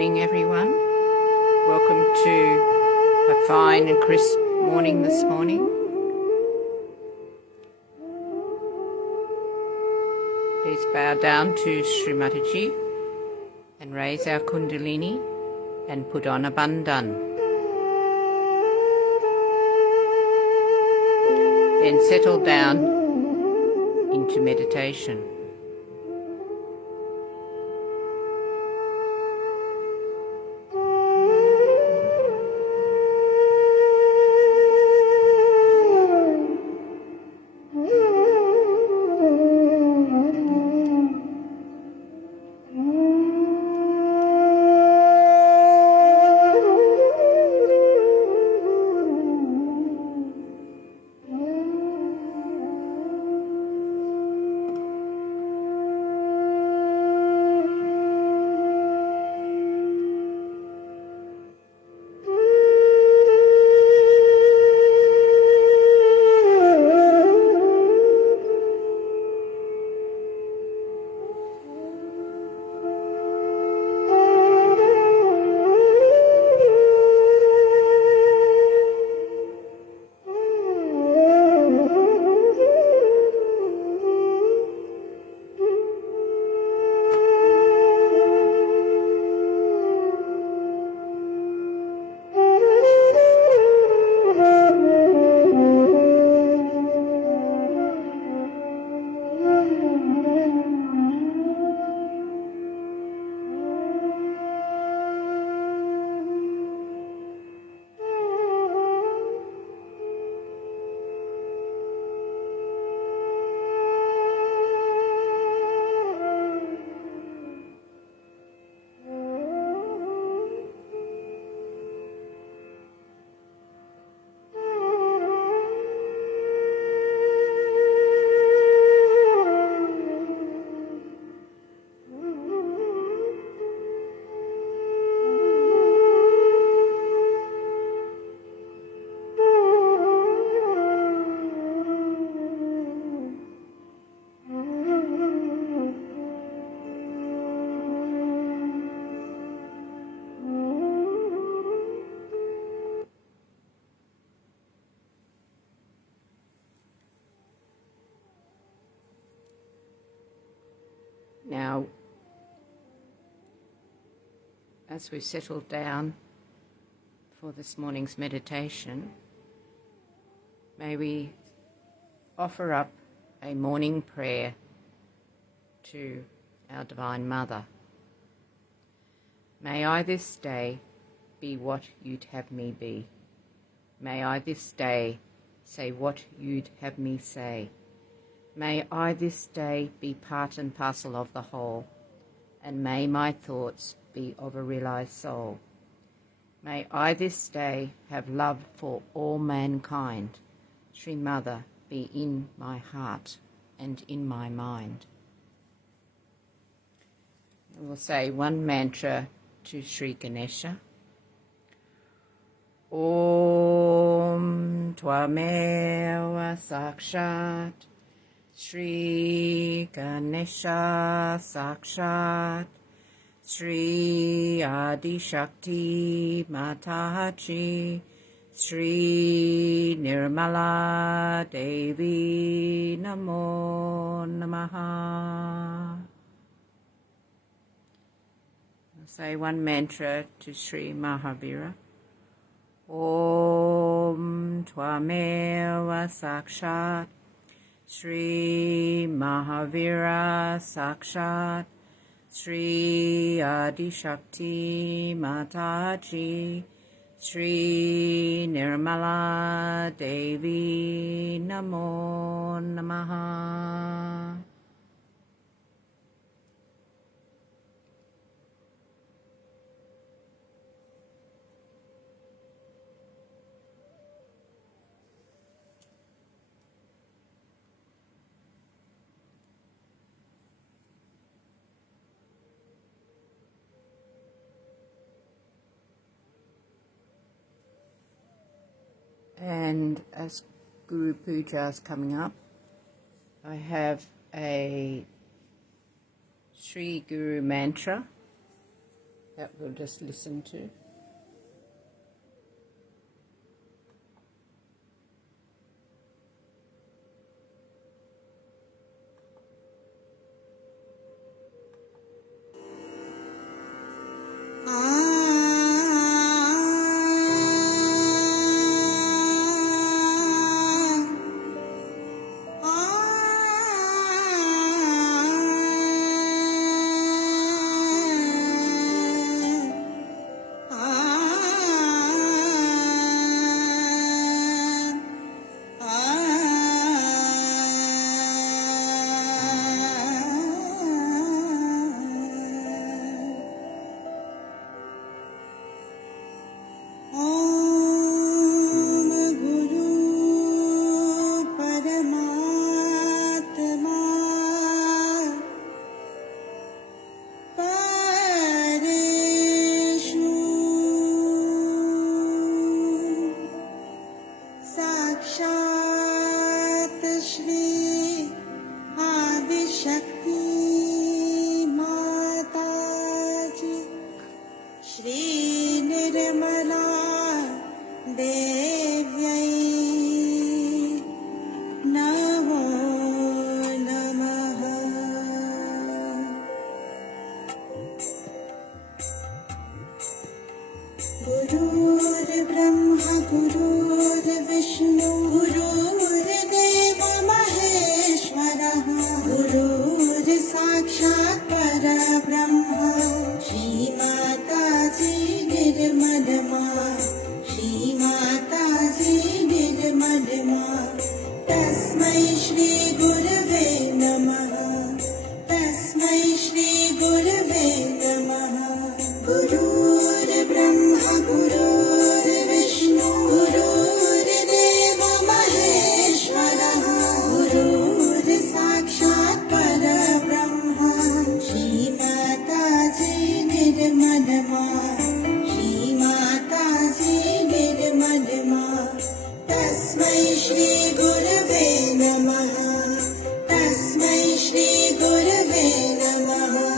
morning, everyone. Welcome to a fine and crisp morning this morning. Please bow down to Shri Mataji and raise our Kundalini and put on a bandhan. Then settle down into meditation. Now, as we settle down for this morning's meditation, may we offer up a morning prayer to our Divine Mother. May I this day be what you'd have me be. May I this day say what you'd have me say. May I this day be part and parcel of the whole, and may my thoughts be of a realized soul. May I this day have love for all mankind. Shri Mother, be in my heart and in my mind. And we'll say one mantra to Shri Ganesha. Om Tvameva Sakshat Shri Ganesha Sakshat Shri Adi Shakti Mataji Shri Nirmala Devi Namo Namaha. I'll say one mantra to Shri Mahavira. Om Tvameva Sakshat Shri Mahavira Sakshat Shri Adi Shakti Mataji Shri Nirmala Devi Namo Namaha. And as Guru Puja is coming up, I have a Sri Guru mantra that we'll just listen to. Shri Nirmala Devyai Namo Namaha. Gurur Brahma Gurur Vishnu Gurur Deva Maheshwara Gurur Sakshat Parabrahma Shri Mataji Nirmalama Shri Mataji Nirmalama Tasmai Shri Gurave Namaha Tasmai Shri Gurave Namaha. Gurur Brahma Gurur Vishnu Gurur Deva Maheshwara Gurur Sakshat Parabrahma Shri Mataji Nirmalama Shri Mataji Nirmalama Tasmai Shri Gurave Namaha Tasmai Shri Gurave Namaha.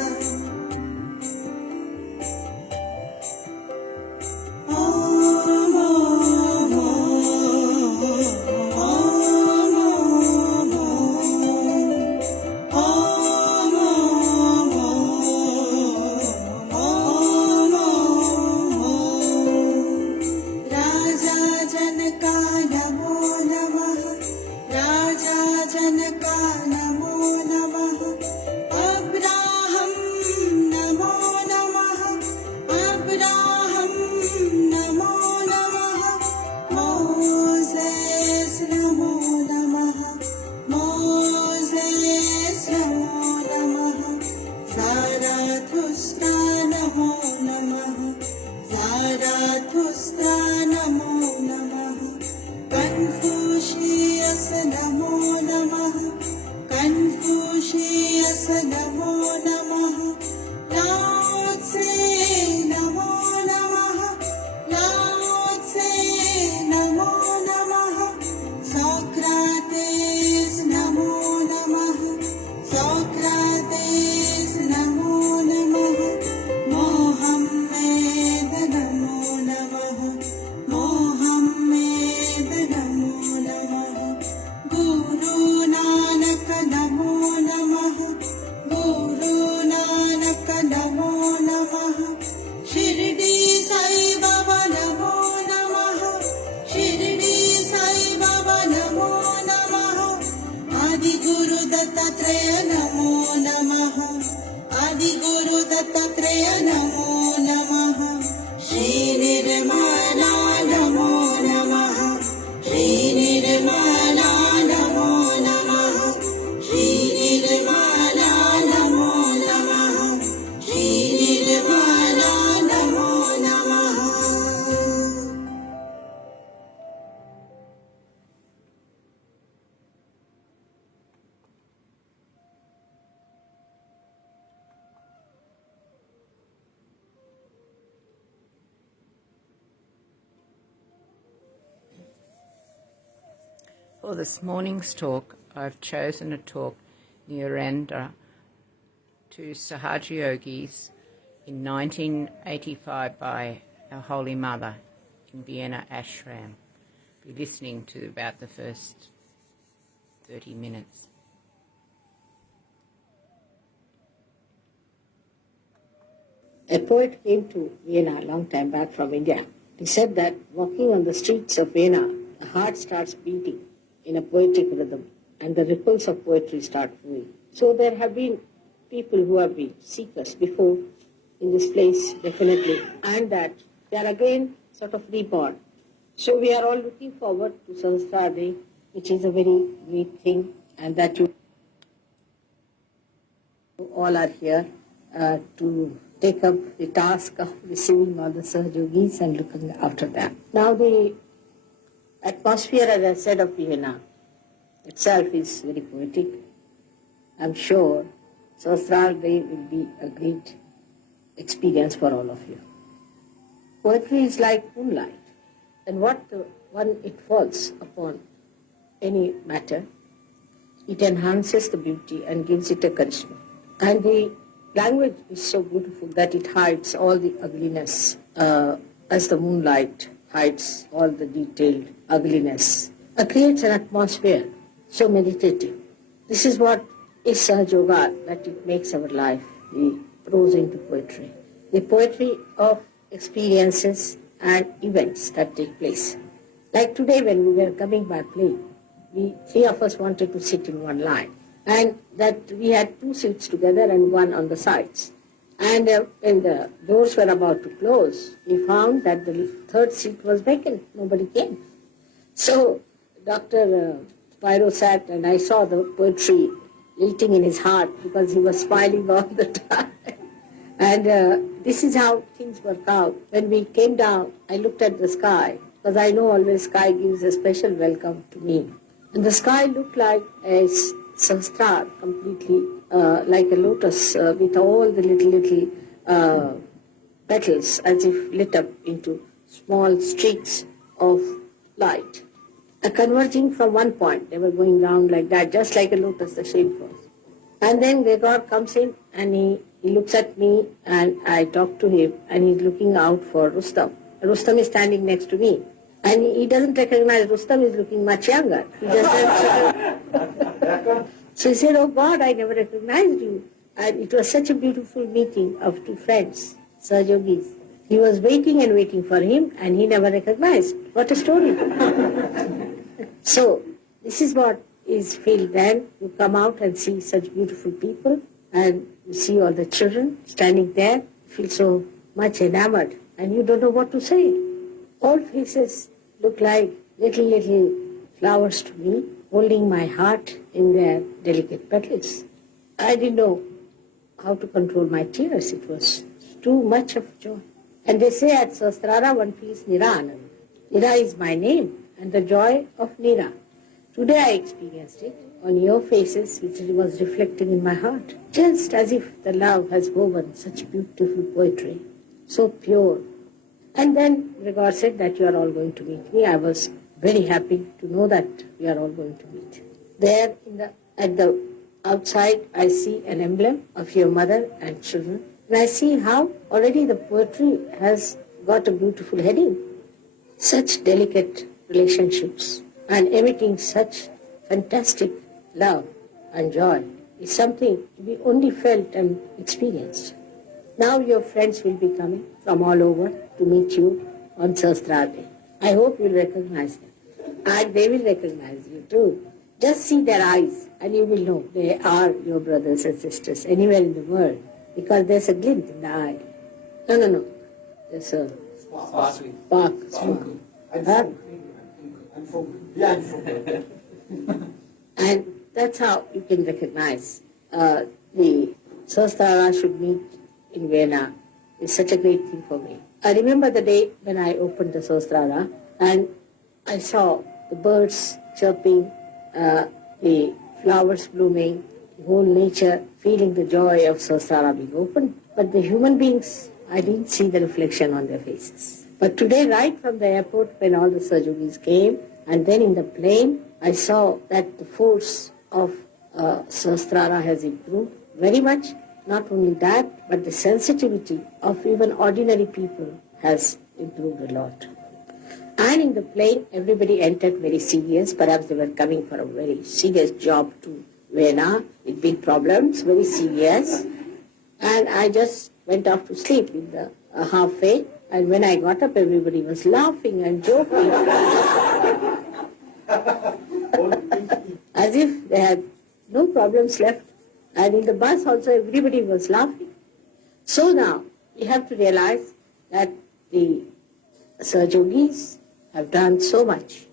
For this morning's talk, I've chosen to talk Nirananda to Sahaja yogis in 1985 by our Holy Mother in Vienna ashram. Be listening to about the first 30 minutes. A poet came to Vienna a long time back from India. He said that walking on the streets of Vienna, the heart starts beating in a poetic rhythm and the ripples of poetry start flowing. So there have been people who have been seekers before in this place, definitely, and that they are again sort of reborn. So we are all looking forward to Sahasrara Day, which is a very great thing, and that you all are here to take up the task of receiving all the Sahajogis and looking after them. Now the atmosphere, as I said, of Vienna itself is very poetic. I'm sure Sahasrara Day will be a great experience for all of you. Poetry is like moonlight, and when it falls upon any matter, it enhances the beauty and gives it a charisma. And the language is so beautiful that it hides all the ugliness, as the moonlight hides all the detailed ugliness. It creates an atmosphere so meditative. This is what is Sahaja, that it makes our life, the prose into poetry. The poetry of experiences and events that take place. Like today when we were coming by plane, three of us wanted to sit in one line. And that we had two seats together and one on the sides. And when the doors were about to close, we found that the third seat was vacant. Nobody came. So Dr. Spyro sat, and I saw the poetry lilting in his heart because he was smiling all the time. And this is how things work out. When we came down, I looked at the sky, because I know always sky gives a special welcome to me. And the sky looked like a sahasrara, completely like a lotus with all the little petals as if lit up into small streaks of light. Converging from one point, they were going round like that, just like a lotus, the shape was. And then Gregor comes in and he looks at me and I talk to him and he's looking out for Rustam. Rustam is standing next to me. And he doesn't recognize Rustam is looking much younger. He just so he said, "Oh God, I never recognized you." And it was such a beautiful meeting of two friends, Sahajogis. He was waiting and waiting for him and he never recognized. What a story. So this is what is feel then. You come out and see such beautiful people and you see all the children standing there, you feel so much enamored and you don't know what to say. All faces look like little flowers to me, holding my heart in their delicate petals. I didn't know how to control my tears. It was too much of joy. And they say at Sahasrara one feels Nirananda. Nira is my name and the joy of Nira. Today I experienced it on your faces, which was reflecting in my heart. Just as if the love has woven such beautiful poetry, so pure. And then Gregor said that you are all going to meet me. I was very happy to know that we are all going to meet. There at the outside I see an emblem of your mother and children. And I see how already the poetry has got a beautiful heading. Such delicate relationships and emitting such fantastic love and joy is something to be only felt and experienced. Now your friends will be coming from all over to meet you on Sahasrara Day. I hope you'll recognize them. And they will recognize you too. Just see their eyes and you will know they are your brothers and sisters anywhere in the world, because there's a glint in the eye. No. There's a spark. Huh? And that's how you can recognize the Sahasrara should meet in Vienna. It's such a great thing for me. I remember the day when I opened the Sahasrara and I saw the birds chirping, the flowers blooming, the whole nature feeling the joy of Sahasrara being opened. But the human beings, I didn't see the reflection on their faces. But today, right from the airport, when all the Sahajogis came, and then in the plane, I saw that the force of Sahasrara has improved very much, not only that, but the sensitivity of even ordinary people has improved a lot. And in the plane, everybody entered very serious. Perhaps they were coming for a very serious job to Vienna with big problems, very serious. And I just went off to sleep in the halfway. And when I got up, everybody was laughing and joking. As if they had no problems left. And in the bus also, everybody was laughing. So now, we have to realize that the Sahajogis have done so much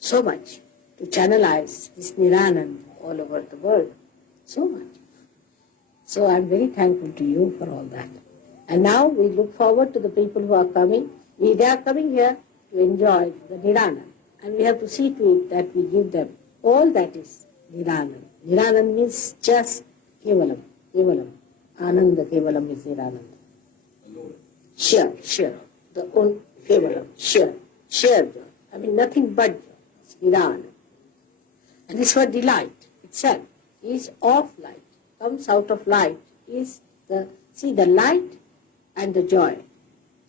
to channelize this Nirananda all over the world. So much. So I'm very thankful to you for all that. And now we look forward to the people who are coming. They are coming here to enjoy the Nirananda. And we have to see to it that we give them all that is Nirananda. Nirananda means just Kevalam. Kevalam. Ananda Kevalam is Nirananda. Sure. The own Kevalam. Sure. I mean nothing but it's Nirananda. And this word delight itself is of light, comes out of light, is the light and the joy.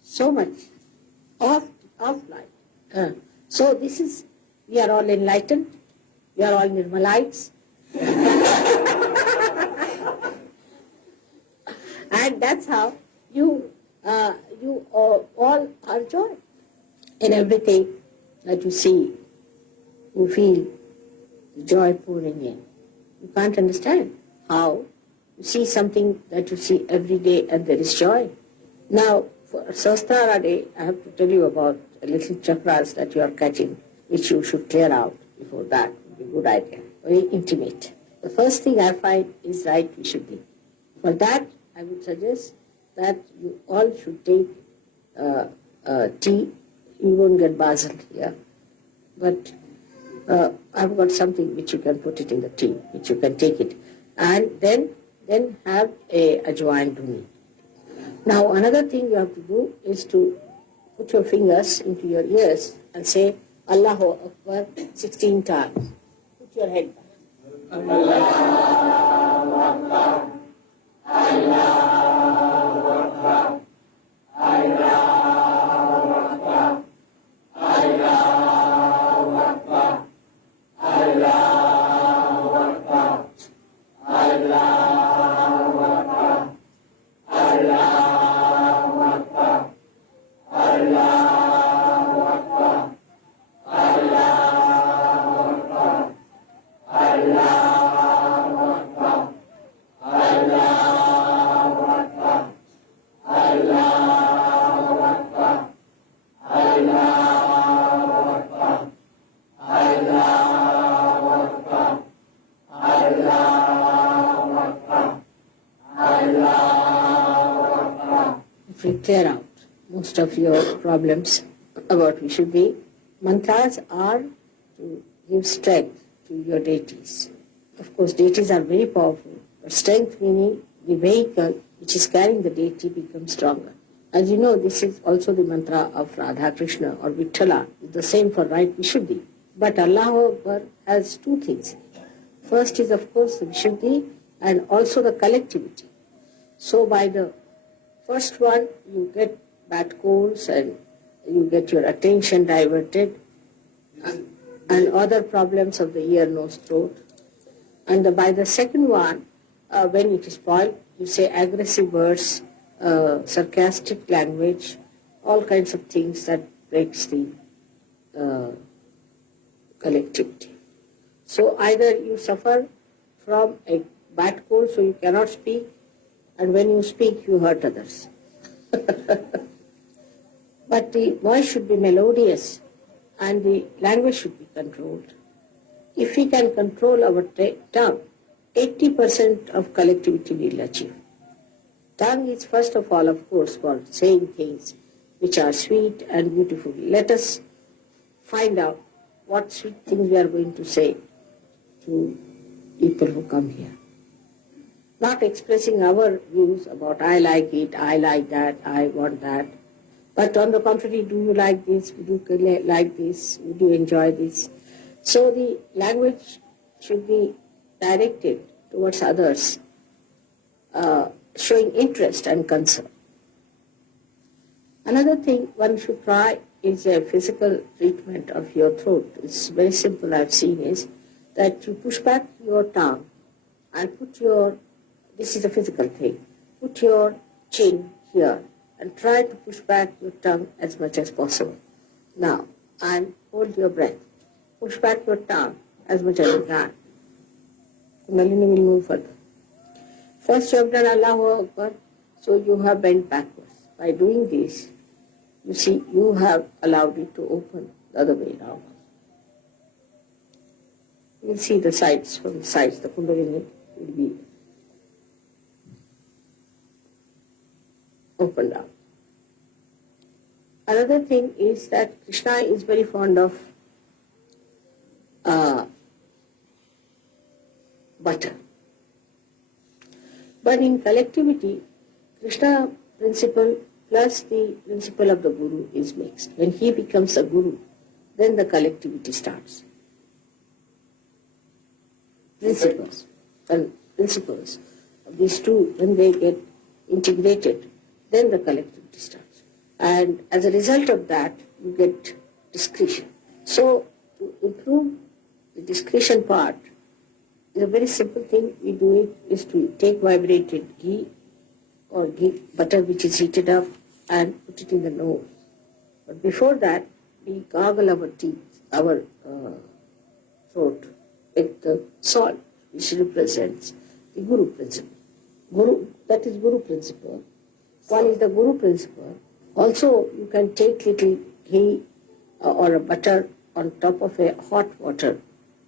So much of light. So this is, we are all enlightened, we are all Nirmalites. And that's how you all are joy. In everything that you see, you feel the joy pouring in. You can't understand how you see something that you see every day and there is joy. Now, for Sahasrara Day, I have to tell you about a little chakras that you are catching, which you should clear out before that. It would be a good idea. Very intimate. The first thing I find is right Vishuddhi. For that, I would suggest that you all should take tea. You won't get basil here. But I've got something which you can put it in the tea, which you can take it. And then have a ajwain dhuni. Now another thing you have to do is to put your fingers into your ears and say Allahu Akbar 16 times. Put your head back. Allahu Akbar. Allahu Akbar. Allahu Akbar. Allahu Akbar. Allahu Akbar. Allahu Akbar. Allahu Akbar. Allahu Akbar. Allahu Akbar. Allahu Akbar. Allahu Akbar. Allahu Akbar. Allahu Akbar. Allahu Akbar. Allahu Akbar. Allahu Akbar. If you clear out most of your problems about Vishuddhi, mantras are to give strength to your deities. Of course, deities are very powerful, but strength meaning the vehicle which is carrying the deity becomes stronger. As you know, this is also the mantra of Radha Krishna or Vithala. It's the same for right Vishuddhi. But Allahu Akbar has two things. First is, of course, the Vishuddhi and also the collectivity. So by the first one, you get bad colds and you get your attention diverted and other problems of the ear, nose, throat. And by the second one, when it is spoiled, you say aggressive words, sarcastic language, all kinds of things that breaks the collectivity. So either you suffer from a bad cold, so you cannot speak, and when you speak, you hurt others. But the voice should be melodious, and the language should be controlled. If we can control our tongue, 80% of collectivity we will achieve. Tongue is first of all, of course, for saying things which are sweet and beautiful. Let us find out what sweet things we are going to say to people who come here. Not expressing our views about I like it, I like that, I want that. But on the contrary, do you like this? Would you like this? Would you enjoy this? So the language should be directed towards others showing interest and concern. Another thing one should try is a physical treatment of your throat. It's very simple, I've seen, is that you push back your tongue and put your, this is a physical thing, put your chin here and try to push back your tongue as much as possible. Now, and hold your breath. Push back your tongue as much as you can. Kundalini will move further. First you have done Allahu Akbar, so you have bent backwards. By doing this, you see, you have allowed it to open the other way around. You will see the sides, from the sides, the Kundalini will be opened up. Another thing is that Krishna is very fond of butter. But in collectivity, Krishna principle plus the principle of the Guru is mixed. When he becomes a Guru, then the collectivity starts. Principles of these two, when they get integrated, then the collectivity starts. And as a result of that, you get discretion. So, to improve the discretion part, is a very simple thing. We do it is to take vibrated ghee or ghee butter which is heated up and put it in the nose. But before that, we gargle our teeth, our throat with the salt, which represents the Guru principle. That is Guru principle. One is the Guru principle. Also, you can take little ghee or a butter on top of a hot water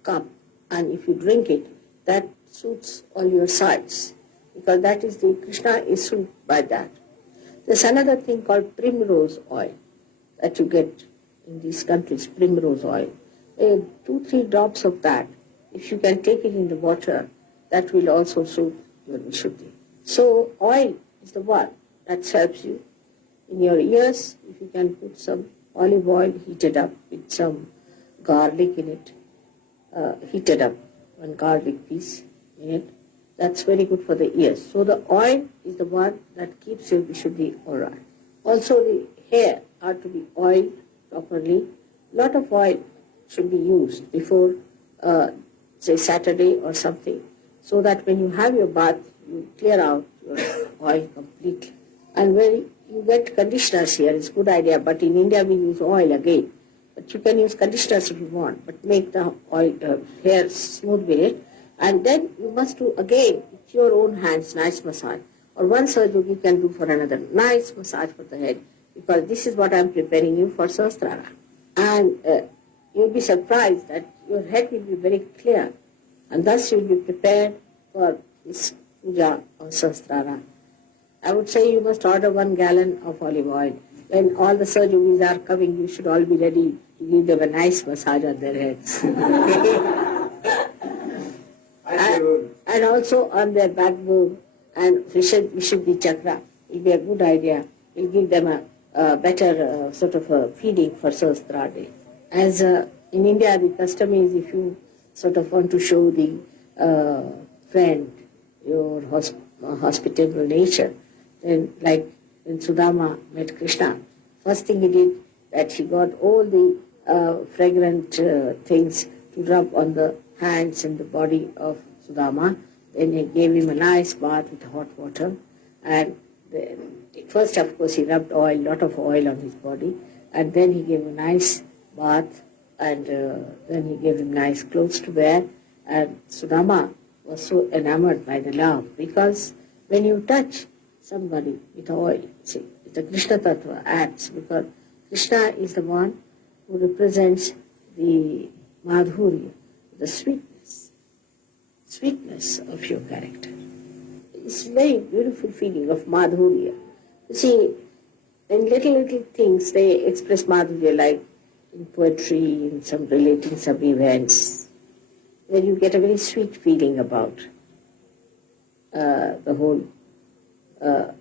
cup, and if you drink it, that suits all your sides, because that is the Krishna is soothed by that. There's another thing called primrose oil that you get in these countries, primrose oil. 2-3 drops of that, if you can take it in the water, that will also soothe your Vishuddhi. So oil is the one that helps you. In your ears, if you can put some olive oil heated up with some garlic in it, heated up, one garlic piece in it, that's very good for the ears. So the oil is the one that keeps your Vishuddhi alright. Also the hair are to be oiled properly. Lot of oil should be used before, say Saturday or something, so that when you have your bath, you clear out your oil completely. And when you get conditioners here, it's a good idea, but in India we use oil again. But you can use conditioners if you want, but make the oil, hair smooth with it. And then you must do again with your own hands, nice massage. Or one Sahaja can do for another, nice massage for the head, because this is what I'm preparing you for Sahasrara. And you'll be surprised that your head will be very clear, and thus you'll be prepared for this puja or Sahasrara. I would say you must order 1 gallon of olive oil. When all the surgeries are coming, you should all be ready to give them a nice massage on their heads. and also on their backbone and Vishuddhi chakra. It will be a good idea. It will give them a better sort of a feeding for Sahasrara day. As in India, the custom is if you sort of want to show the friend your hospitable nature, then like when Sudama met Krishna, first thing he did, that he got all the fragrant things to rub on the hands and the body of Sudama. Then he gave him a nice bath with hot water, and first of course he rubbed oil, lot of oil on his body, and then he gave a nice bath, and then he gave him nice clothes to wear. And Sudama was so enamored by the love, because when you touch somebody with oil, see, the Krishna Tattva acts, because Krishna is the one who represents the madhurya, the sweetness of your character. It's a very beautiful feeling of madhurya. You see, in little things they express madhurya, like in poetry, in some relating some events, where you get a very sweet feeling about the whole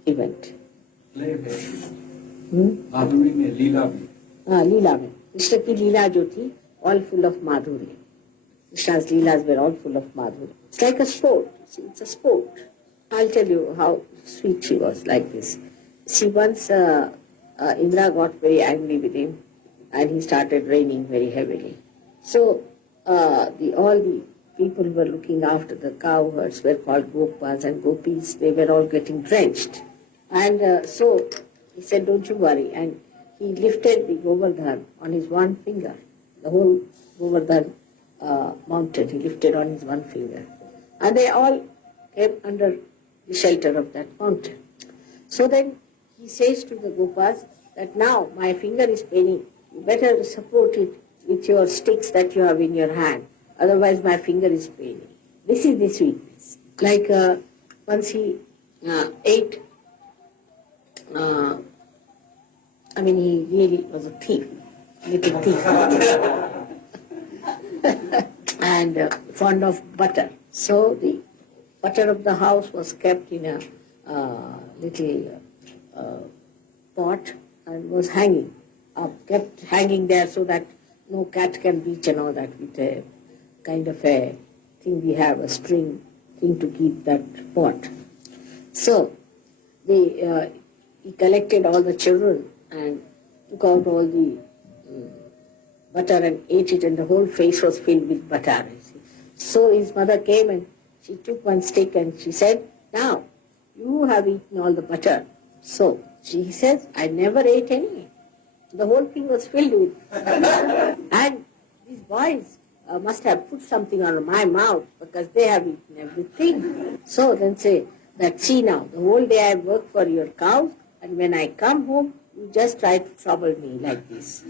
event. माधुरी में लीला भी. लीला में कृष्ण की लीला जो थी, all full of madhurya. Krishna's leelas were all full of madhurya. It's like a sport. See, it's a sport. I'll tell you how sweet she was like this. See, once Indra got very angry with him and he started raining very heavily. So all the people who were looking after the cow herds were called Gopas and Gopis. They were all getting drenched. And so he said, don't you worry. And he lifted the Govardhan on his one finger. The whole Govardhan mountain he lifted on his one finger. And they all came under the shelter of that mountain. So then he says to the Gopas that now my finger is paining. You better support it with your sticks that you have in your hand. Otherwise my finger is paining. This is the sweetness. Like once he ate, he really was a thief, little thief. And fond of butter. So the butter of the house was kept in a little pot and was hanging up, kept hanging there so that no cat can reach and all that, with a kind of a thing we have, a string thing to keep that pot. So he collected all the children and took out all the butter and ate it, and the whole face was filled with butter. So his mother came and she took one stick and she said, now, you have eaten all the butter. So she says, I never ate any. The whole thing was filled with. And these boys must have put something on my mouth because they have eaten everything. So then say that, see now, the whole day I work for your cows, and when I come home, you just try to trouble me like this.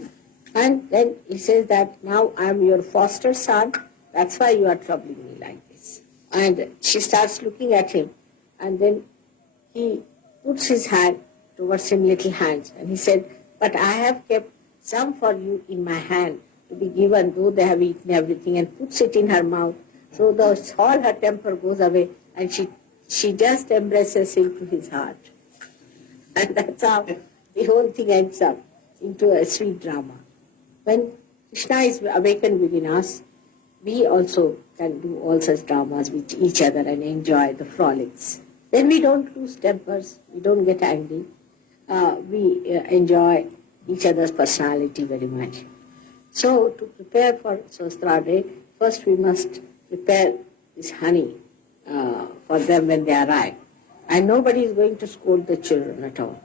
And then he says that now I am your foster son, that's why you are troubling me like this. And she starts looking at him, and then he puts his hand towards him, little hands, and he said, but I have kept some for you in my hand to be given, though they have eaten everything, and puts it in her mouth. So all her temper goes away, and she just embraces him to his heart. And that's how the whole thing ends up into a sweet drama. When Krishna is awakened within us, we also can do all such dramas with each other and enjoy the frolics. Then we don't lose tempers, we don't get angry. We enjoy each other's personality very much. So to prepare for Sahasrara Day, first we must prepare this honey for them when they arrive. And nobody is going to scold the children at all.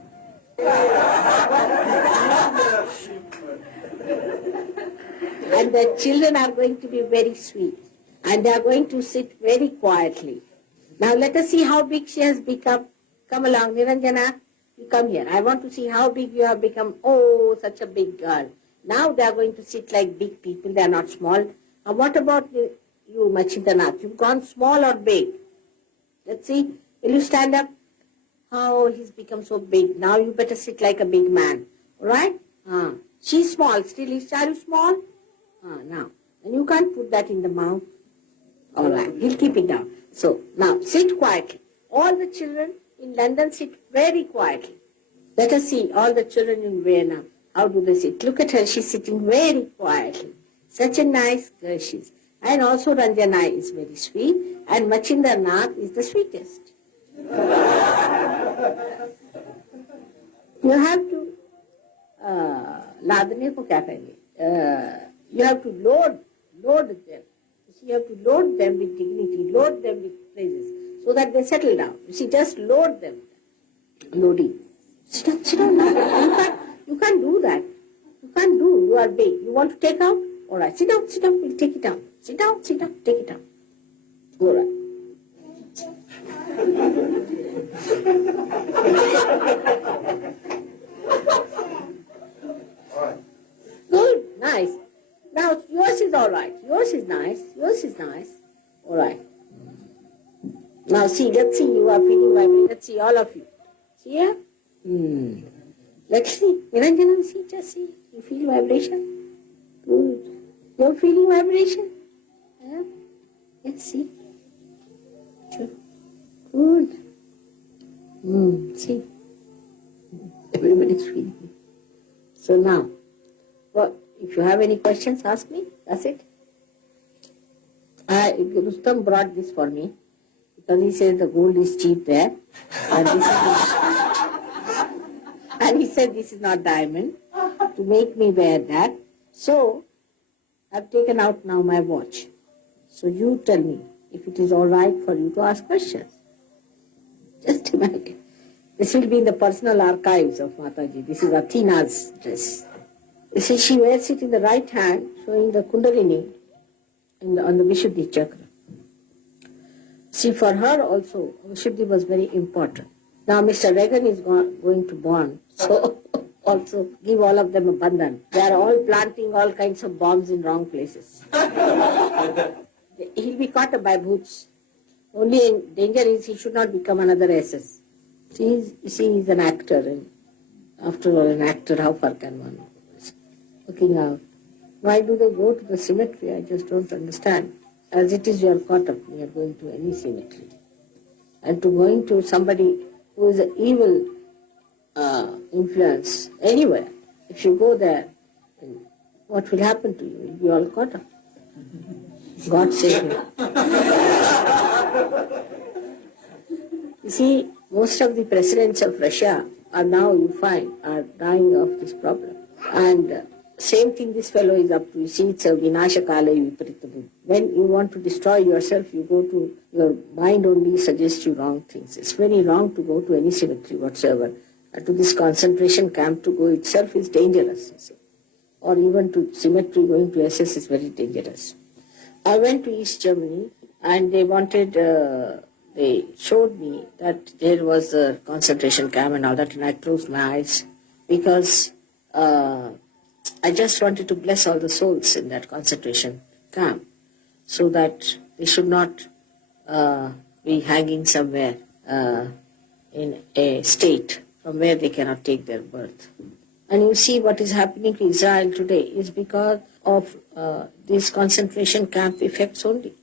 And the children are going to be very sweet. And they are going to sit very quietly. Now let us see how big she has become. Come along, Niranjana, you come here. I want to see how big you have become. Oh, such a big girl. Now they are going to sit like big people. They are not small. Now what about you, Machindanath? You've gone small or big? Let's see. Will you stand up? Oh, he's become so big. Now you better sit like a big man. All right? She's small. Still, are you small? Now. And you can't put that in the mouth. All right. He'll keep it down. So, now, sit quietly. All the children in London sit very quietly. Let us see all the children in Vienna. How do they sit? Look at her. She's sitting very quietly. Such a nice girl she is. And also Ranjana is very sweet. And Machindranath is the sweetest. You have to लादने को क्या कहेंगे? You have to load them. You have to load them with dignity, load them with praises, so that they settle down. You see, just load them. Loading. Sit down now. You can't do that. You can't do. You are big. You want to take out? All right. Sit down. We'll take it out. Sit down. Take it out. All right. Good. Nice. Now, yours is all right. Yours is nice. All right. Now, see, let's see. You are feeling vibration. Let's see, all of you. See here? Let's see. Niranjana, see, just see. You feel vibration? Good. You're feeling vibration? Yeah? Let's see. Good. See. Everybody's feeling it. So now, if you have any questions, ask me. That's it. Rustam brought this for me. because he says the gold is cheap there. And, and he said this is not diamond, to make me wear that. So I've taken out now my watch. So you tell me if it is all right for you to ask questions. Just imagine. This will be in the personal archives of Mataji. This is Athena's dress. You see, she wears it in the right hand, showing the Kundalini on the Vishuddhi chakra. See, for her also, Vishuddhi was very important. Now Mr. Reagan is going to born, so also give all of them a bandhan. They are all planting all kinds of bombs in wrong places. He'll be caught up by bhoots. Only danger is he should not become another SS. He's an actor, and after all, an actor, how far can one go? Looking out. Why do they go to the cemetery? I just don't understand. As it is, you are caught up. You are going to any cemetery. And to going to somebody who is an evil influence anywhere, if you go there, what will happen to you? You will be all caught up. God save you. You see, most of the presidents of Russia are now, you find, are dying of this problem. And same thing this fellow is up to. You see, it's a vinasha kala viparita. When you want to destroy yourself, you go to, your mind only suggests you wrong things. It's very wrong to go to any cemetery whatsoever. And to this concentration camp to go itself is dangerous. You see. Or even to cemetery, going to SS is very dangerous. I went to East Germany and they showed me that there was a concentration camp and all that, and I closed my eyes because I just wanted to bless all the souls in that concentration camp so that they should not be hanging somewhere in a state from where they cannot take their birth. And you see what is happening to Israel today is because of these concentration camp effects only.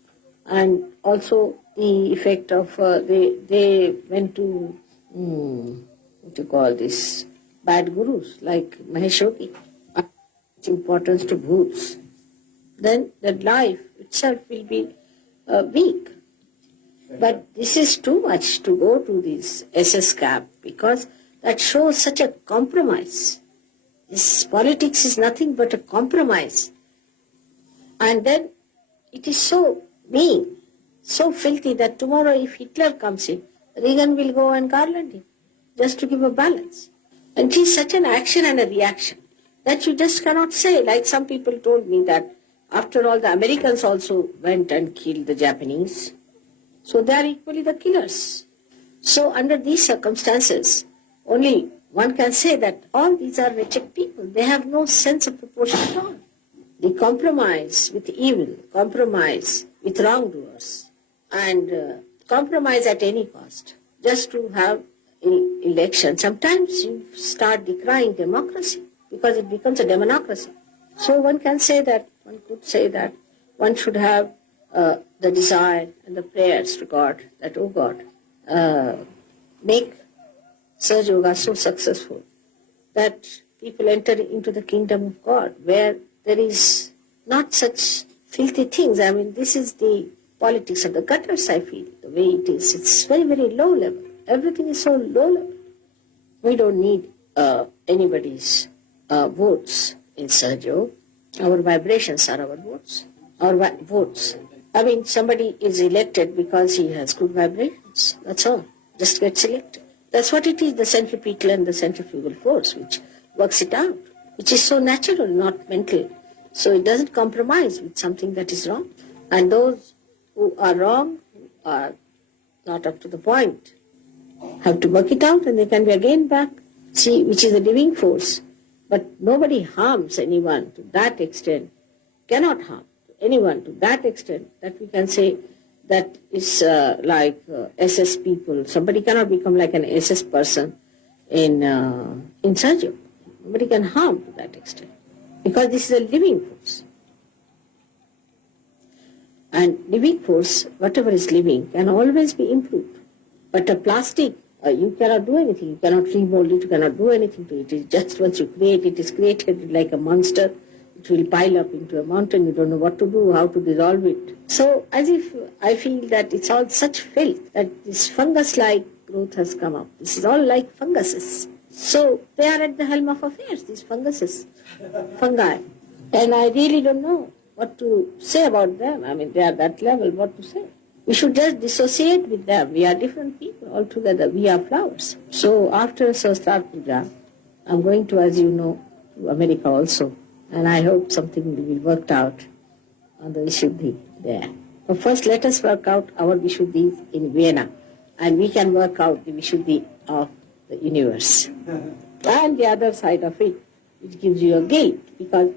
And also the effect of, they went to, what you call this, bad gurus like Maheshwari. Importance to bhoots. Then the life itself will be weak. But this is too much to go to this SS camp because that shows such a compromise. This politics is nothing but a compromise. And then it is so mean, so filthy that tomorrow if Hitler comes in, Reagan will go and garland him just to give a balance. And it is such an action and a reaction that you just cannot say. Like some people told me that after all the Americans also went and killed the Japanese. So they are equally the killers. So under these circumstances, only one can say that all these are wretched people. They have no sense of proportion at all. They compromise with evil, compromise with wrongdoers, and compromise at any cost just to have election. Sometimes you start decrying democracy because it becomes a demonocracy. So one can say that, one could say that one should have the desire and the prayers to God that, oh God, make Sahaja Yoga so successful that people enter into the kingdom of God where there is not such filthy things. I mean, this is the politics of the gutters, I feel, the way it is. It's very, very low level. Everything is so low level. We don't need anybody's votes in Sahaja Yoga. Our vibrations are our votes. Our votes. I mean, somebody is elected because he has good vibrations. That's all. Just gets elected. That's what it is, the centripetal and the centrifugal force, which works it out, which is so natural, not mental. So it doesn't compromise with something that is wrong. And those who are wrong, who are not up to the point, have to work it out and they can be again back. See, which is a living force. But nobody harms anyone to that extent, cannot harm anyone to that extent that we can say that is like SS people. Somebody cannot become like an SS person in Sahaja Yoga. Nobody can harm to that extent because this is a living force. And living force, whatever is living, can always be improved. But a plastic, you cannot do anything. You cannot remold it. You cannot do anything to it. It is just once you create, it is created like a monster. it will pile up into a mountain. You don't know what to do, how to dissolve it. So as if I feel that it's all such filth that this fungus-like growth has come up. This is all like funguses. So they are at the helm of affairs, these funguses, fungi. And I really don't know what to say about them. I mean, they are that level, what to say? We should just dissociate with them. We are different people altogether. We are flowers. So after Sahasrar Puja, I'm going to, as you know, to America also. And I hope something will be worked out on the Vishuddhi there. But first, let us work out our Vishuddhis in Vienna. And we can work out the Vishuddhi of the universe. And the other side of it, which gives you a guilt. Because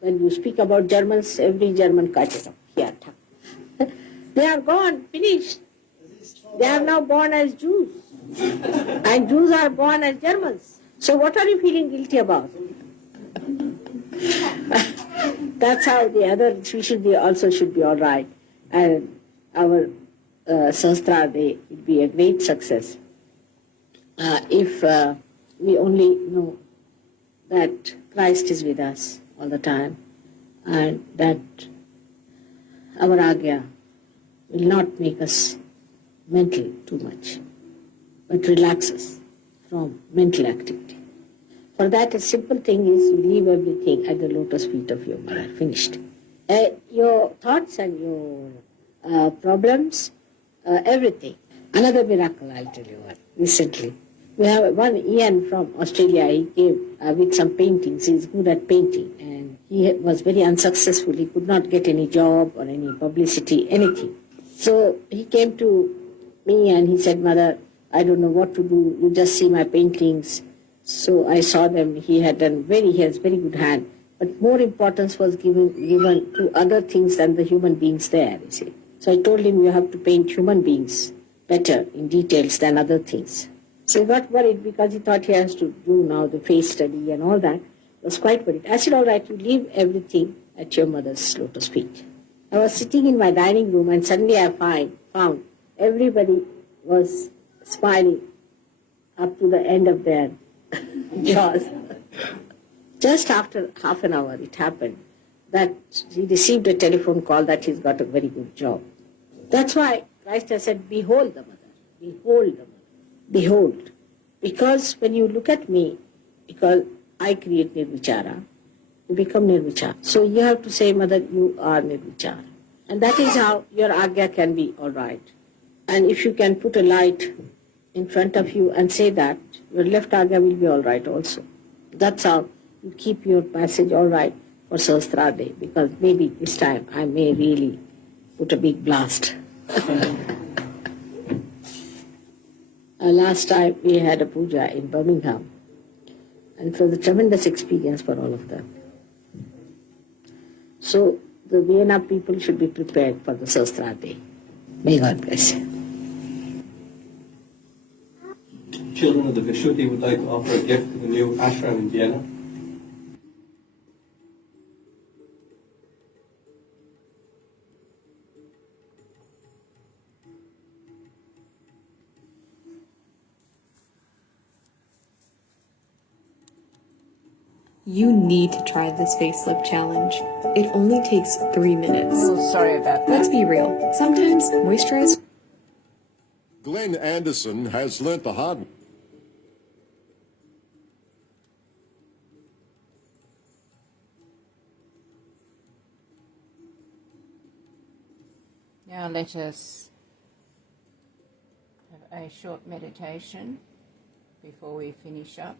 when you speak about Germans, every German cut it off. Here, they are gone, finished. They are now born as Jews. And Jews are born as Germans. So what are you feeling guilty about? That's how the other also should be all right. And our Sahasra Day will be a great success if we only know that Christ is with us all the time and that our Agya will not make us mental too much, but relax us from mental activity. For that, a simple thing is you leave everything at the lotus feet of your mother. Finished. Your thoughts and your problems, everything. Another miracle, I'll tell you one. Recently, we have one Ian from Australia. He came with some paintings. He's good at painting, and he was very unsuccessful. He could not get any job or any publicity, anything. So he came to me and he said, "Mother, I don't know what to do. You just see my paintings." So I saw them. He has very good hand. But more importance was given to other things than the human beings there, you see. So I told him you have to paint human beings better in details than other things. So he got worried because he thought he has to do now the face study and all that. He was quite worried. I said, all right, you leave everything at your mother's lotus feet. I was sitting in my dining room and suddenly I found everybody was smiling up to the end of their jaws. Just after half an hour it happened that he received a telephone call that he's got a very good job. That's why Christ has said, behold the mother, behold the mother, behold. Because when you look at me, because I create nirvichara, you become nirvichara. So you have to say, Mother, you are nirvichara. And that is how your agya can be all right. And if you can put a light in front of you and say that, your left agya will be all right also. That's how you keep your passage all right for Sahasra Day, because maybe this time I may really put a big blast. Last time we had a puja in Birmingham, and it was a tremendous experience for all of them. So the Vienna people should be prepared for the Sahasra Day. May God bless you. Children of the Vishuddhi would like to offer a gift to the new ashram in Vienna. You need to try this facelift challenge. It only takes 3 minutes. Oh, sorry about that. Let's be real. Sometimes moisturize. Glenn Anderson has learnt the hard way. Now let us have a short meditation before we finish up.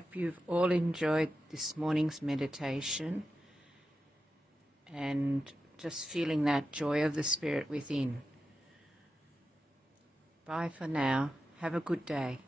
Hope you've all enjoyed this morning's meditation and just feeling that joy of the Spirit within. Bye for now. Have a good day.